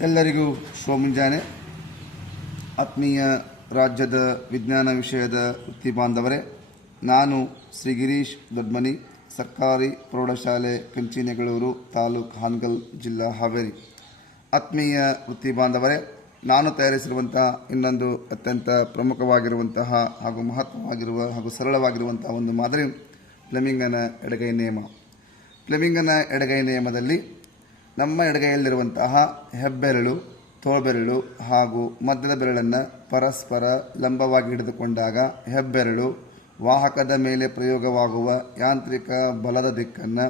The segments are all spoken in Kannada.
ಎಲ್ಲರಿಗೂ ಶುಭ ಮುಂಜಾನೆ ಆತ್ಮೀಯ ರಾಜ್ಯದ ವಿಜ್ಞಾನ ವಿಷಯದ ವೃತ್ತಿ ಬಾಂಧವರೇ, ನಾನು ಶ್ರೀ ಗಿರೀಶ್ ದೊಡ್ಮನಿ, ಸರ್ಕಾರಿ ಪ್ರೌಢಶಾಲೆ ಕಂಚಿನೆಗಳೂರು ತಾಲೂಕು ಹಾನಗಲ್ ಜಿಲ್ಲಾ ಹಾವೇರಿ. ಆತ್ಮೀಯ ವೃತ್ತಿ ಬಾಂಧವರೇ, ನಾನು ತಯಾರಿಸಿರುವಂತಹ ಇನ್ನೊಂದು ಅತ್ಯಂತ ಪ್ರಮುಖವಾಗಿರುವಂತಹ ಹಾಗೂ ಮಹತ್ವವಾಗಿರುವ ಹಾಗೂ ಸರಳವಾಗಿರುವಂತಹ ಒಂದು ಮಾದರಿ ಫ್ಲೆಮಿಂಗನ ಎಡಗೈ ನಿಯಮ. ಫ್ಲೆಮಿಂಗನ ಎಡಗೈ ನಿಯಮದಲ್ಲಿ ನಮ್ಮ ಎಡಗೈಯಲ್ಲಿರುವಂತಹ ಹೆಬ್ಬೆರಳು, ತೋಳ್ಬೆರಳು ಹಾಗೂ ಮಧ್ಯದ ಬೆರಳನ್ನು ಪರಸ್ಪರ ಲಂಬವಾಗಿ ಹಿಡಿದುಕೊಂಡಾಗ ಹೆಬ್ಬೆರಳು ವಾಹಕದ ಮೇಲೆ ಪ್ರಯೋಗವಾಗುವ ಯಾಂತ್ರಿಕ ಬಲದ ದಿಕ್ಕನ್ನು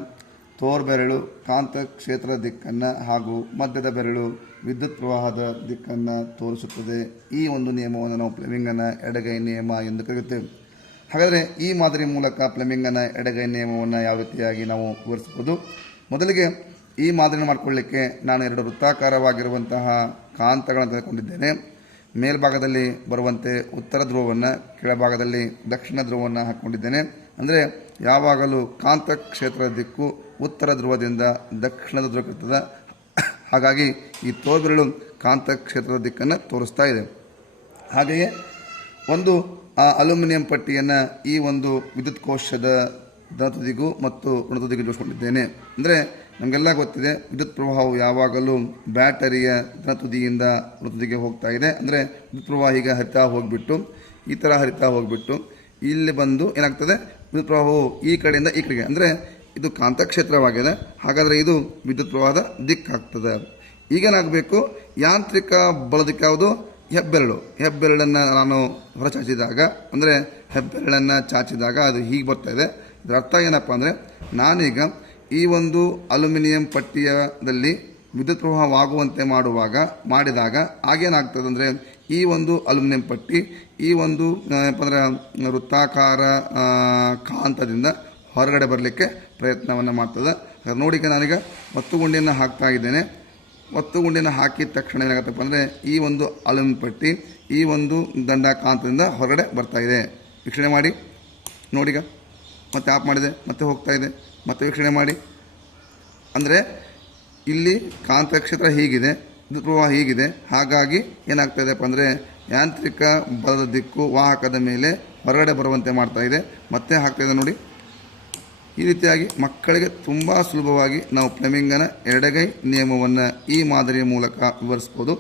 ತೋರ್ಬೆರಳು ಕಾಂತ ಕ್ಷೇತ್ರದ ದಿಕ್ಕನ್ನು ಹಾಗೂ ಮಧ್ಯದ ಬೆರಳು ವಿದ್ಯುತ್ ಪ್ರವಾಹದ ದಿಕ್ಕನ್ನು ತೋರಿಸುತ್ತದೆ. ಈ ಒಂದು ನಿಯಮವನ್ನು ನಾವು ಪ್ಲಮಿಂಗನ ಎಡಗೈ ನಿಯಮ ಎಂದು ಕರೆಯುತ್ತೇವೆ. ಹಾಗಾದರೆ ಈ ಮಾದರಿ ಮೂಲಕ ಪ್ಲಮಿಂಗನ ಎಡಗೈ ನಿಯಮವನ್ನು ಯಾವ ರೀತಿಯಾಗಿ ನಾವು ವಿವರಿಸಬಹುದು? ಮೊದಲಿಗೆ ಈ ಮಾದರಿಯನ್ನು ಮಾಡಿಕೊಳ್ಳಿಕ್ಕೆ ನಾನು ಎರಡು ವೃತ್ತಾಕಾರವಾಗಿರುವಂತಹ ಕಾಂತಗಳನ್ನು ತೆಗೆದುಕೊಂಡಿದ್ದೇನೆ. ಮೇಲ್ಭಾಗದಲ್ಲಿ ಬರುವಂತೆ ಉತ್ತರ ಧ್ರುವವನ್ನು, ಕೆಳಭಾಗದಲ್ಲಿ ದಕ್ಷಿಣ ಧ್ರುವವನ್ನು ಹಾಕ್ಕೊಂಡಿದ್ದೇನೆ ಅಂದರೆ ಯಾವಾಗಲೂ ಕಾಂತ ಕ್ಷೇತ್ರದ ದಿಕ್ಕು ಉತ್ತರ ಧ್ರುವದಿಂದ ದಕ್ಷಿಣದ ಧ್ರುವಕ್ಕಿರ್ತದೆ ಹಾಗಾಗಿ ಈ ತೋರ್ಬೆರಳು ಕಾಂತ ಕ್ಷೇತ್ರದ ದಿಕ್ಕನ್ನು ತೋರಿಸ್ತಾ ಇದೆ. ಹಾಗೆಯೇ ಒಂದು, ಆ ಅಲ್ಯೂಮಿನಿಯಂ ಪಟ್ಟಿಯನ್ನು ಈ ಒಂದು ವಿದ್ಯುತ್ ಕೋಶದ ದನತುದಿಗೂ ಮತ್ತು ಋಣತುದಿಗೂ ಜೋಡಿಸ್ಕೊಂಡಿದ್ದೇನೆ. ಅಂದರೆ ನಮಗೆಲ್ಲ ಗೊತ್ತಿದೆ. ವಿದ್ಯುತ್ ಪ್ರವಾಹವು ಯಾವಾಗಲೂ ಬ್ಯಾಟರಿಯ ತುದಿಯಿಂದ ತುದಿಗೆ ಹೋಗ್ತಾ ಇದೆ. ಅಂದರೆ ವಿದ್ಯುತ್ ಪ್ರವಾಹ ಈಗ ಹರಿತಾ ಹೋಗಿಬಿಟ್ಟು, ಈ ಥರ ಹರಿತಾ ಹೋಗಿಬಿಟ್ಟು, ಇಲ್ಲಿ ಬಂದು ಏನಾಗ್ತದೆ? ವಿದ್ಯುತ್ ಪ್ರವಾಹವು ಈ ಕಡೆಯಿಂದ ಈ ಕಡೆಗೆ. ಅಂದರೆ ಇದು ಕಾಂತಕ್ಷೇತ್ರವಾಗಿದೆ. ಹಾಗಾದರೆ ಇದು ವಿದ್ಯುತ್ ಪ್ರವಾಹದ ದಿಕ್ಕಾಗ್ತದೆ. ಈಗೇನಾಗಬೇಕು ಯಾಂತ್ರಿಕ ಬಲದಿಕ್ಕಾವುದು ಹೆಬ್ಬೆರಳು. ಹೆಬ್ಬೆರಳನ್ನು ನಾನು ಹೊರಚಾಚಿದಾಗ, ಅಂದರೆ ಹೆಬ್ಬೆರಳನ್ನು ಚಾಚಿದಾಗ ಅದು ಹೀಗೆ ಬರ್ತಾ ಇದೆ. ಇದರ ಅರ್ಥ ಏನಪ್ಪ ಅಂದರೆ ನಾನೀಗ ಈ ಒಂದು ಅಲ್ಯೂಮಿನಿಯಂ ಪಟ್ಟಿಯದಲ್ಲಿ ವಿದ್ಯುತ್ ಪ್ರವಾಹವಾಗುವಂತೆ ಮಾಡುವಾಗ ಮಾಡಿದಾಗ ಆಗೇನಾಗ್ತದೆ ಅಂದರೆ ಈ ಒಂದು ಅಲ್ಯೂಮಿನಿಯಂ ಪಟ್ಟಿ ಈ ಒಂದು ಆ, ಏನಪ್ಪ ಅಂದ್ರೆ ವೃತ್ತಾಕಾರ ಕಾಂತದಿಂದ ಹೊರಗಡೆ ಬರಲಿಕ್ಕೆ ಪ್ರಯತ್ನವನ್ನು ಮಾಡ್ತದೆ. ನೋಡಿಕೆ ನಾನೀಗ ಒತ್ತು ಗುಂಡಿಯನ್ನು ಹಾಕ್ತಾ ಇದ್ದೇನೆ. ಒತ್ತು ಗುಂಡಿನ ಹಾಕಿದ ತಕ್ಷಣ ಏನಾಗುತ್ತಪ್ಪ ಅಂದರೆ ಈ ಒಂದು ಅಲ್ಯೂಮಿನಿಯಂ ಪಟ್ಟಿ ಈ ಒಂದು ದಂಡ ಕಾಂತದಿಂದ ಹೊರಗಡೆ ಬರ್ತಾ ಇದೆ. ವೀಕ್ಷಣೆ ಮಾಡಿ. ನೋಡೀಗ. ಮತ್ತೆ ಆಫ್ ಮಾಡಿದೆ, ಮತ್ತೆ ಹೋಗ್ತಾ ಇದೆ, ಮತ್ತೆ ವೀಕ್ಷಣೆ ಮಾಡಿ. ಅಂದರೆ, ಇಲ್ಲಿ ಕಾಂತಕ್ಷೇತ್ರ ಹೀಗಿದೆ ಪ್ರವಾಹ ಹೀಗಿದೆ, ಹಾಗಾಗಿ ಏನಾಗ್ತಾ ಅಂದರೆ, ಯಾಂತ್ರಿಕ ಬಲದ ದಿಕ್ಕು ವಾಹಕದ ಮೇಲೆ ಹೊರಗಡೆ ಬರುವಂತೆ ಮಾಡ್ತಾ ಇದೆ, ಮತ್ತೆ ಹಾಕ್ತಾಯಿದೆ ನೋಡಿ. ಈ ರೀತಿಯಾಗಿ ಮಕ್ಕಳಿಗೆ ತುಂಬ ಸುಲಭವಾಗಿ ನಾವು ಪ್ಲಮಿಂಗನ ಎರಡಗೈ ನಿಯಮವನ್ನು ಈ ಮಾದರಿಯ ಮೂಲಕ ವಿವರಿಸ್ಬೋದು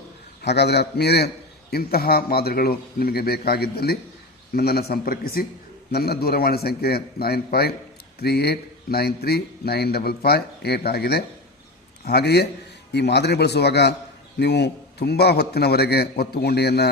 ಹಾಗಾದರೆ ಆತ್ಮೀಯರೇ, ಇಂತಹ ಮಾದರಿಗಳು ನಿಮಗೆ ಬೇಕಾಗಿದ್ದಲ್ಲಿ ನನ್ನನ್ನು ಸಂಪರ್ಕಿಸಿ. ನನ್ನ ದೂರವಾಣಿ ಸಂಖ್ಯೆ nine five three eight nine three nine double five eight ಆಗಿದೆ. ಹಾಗೆಯೇ ಈ ಮಾದರಿ ಬಳಸುವಾಗ ನೀವು ತುಂಬ ಹೊತ್ತಿನವರೆಗೆ ಒತ್ತುಗುಂಡಿಯನ್ನು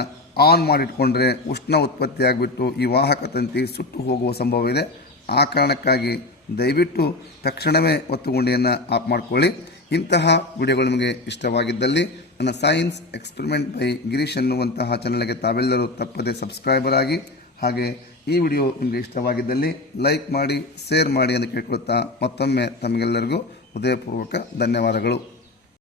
ಆನ್ ಮಾಡಿಟ್ಕೊಂಡ್ರೆ ಉಷ್ಣ ಉತ್ಪತ್ತಿಯಾಗಿಬಿಟ್ಟು ಈ ವಾಹಕ ತಂತಿ ಸುಟ್ಟು ಹೋಗುವ ಸಂಭವ ಇದೆ ಆ ಕಾರಣಕ್ಕಾಗಿ ದಯವಿಟ್ಟು ತಕ್ಷಣವೇ ಒತ್ತುಗುಂಡಿಯನ್ನು ಆಫ್ ಮಾಡಿಕೊಳ್ಳಿ. ಇಂತಹ ವಿಡಿಯೋಗಳು ನಿಮಗೆ ಇಷ್ಟವಾಗಿದ್ದಲ್ಲಿ ನನ್ನ ಸೈನ್ಸ್ ಎಕ್ಸ್ಪೆರಿಮೆಂಟ್ ಬೈ ಗಿರೀಶ್ ಎನ್ನುವಂತಹ ಚಾನಲ್ಗೆ ತಾವೆಲ್ಲರೂ ತಪ್ಪದೆ ಸಬ್ಸ್ಕ್ರೈಬರ್ ಆಗಿ ಹಾಗೆ ಈ ವಿಡಿಯೋ ನಿಮಗೆ ಇಷ್ಟವಾಗಿದ್ದಲ್ಲಿ ಲೈಕ್ ಮಾಡಿ ಶೇರ್ ಮಾಡಿ ಅಂತ ಕೇಳ್ಕೊಳ್ತಾ ಮತ್ತೊಮ್ಮೆ ತಮಗೆಲ್ಲರಿಗೂ ಹೃದಯಪೂರ್ವಕ ಧನ್ಯವಾದಗಳು.